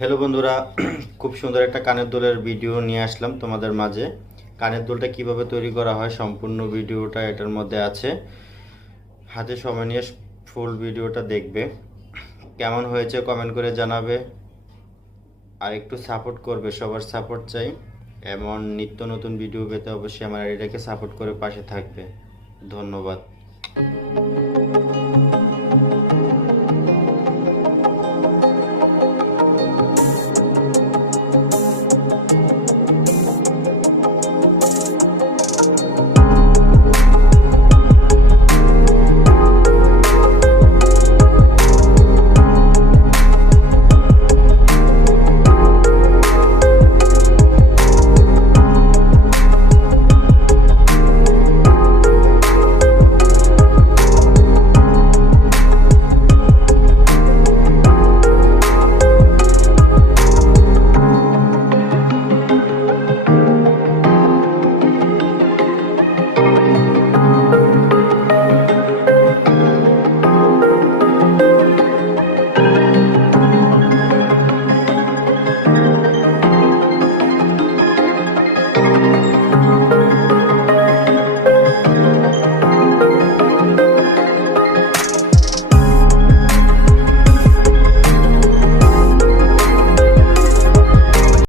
Hello বন্ধুরা, খুব সুন্দর একটা কানের দুলের ভিডিও নিয়ে আসলাম তোমাদের মাঝে। কানের দুলটা কিভাবে তৈরি করা হয় সম্পূর্ণ ভিডিওটা এটার মধ্যে আছে। হাতে সময় নিয়ে ফুল ভিডিওটা দেখবে। কেমন হয়েছে কমেন্ট করে জানাবে, আর একটু সাপোর্ট করবে, সবার সাপোর্ট চাই। এমন নিত্য নতুন ভিডিও পেতে অবশ্যই আমার এটাকে সাপোর্ট করে পাশে থাকবে। ধন্যবাদ।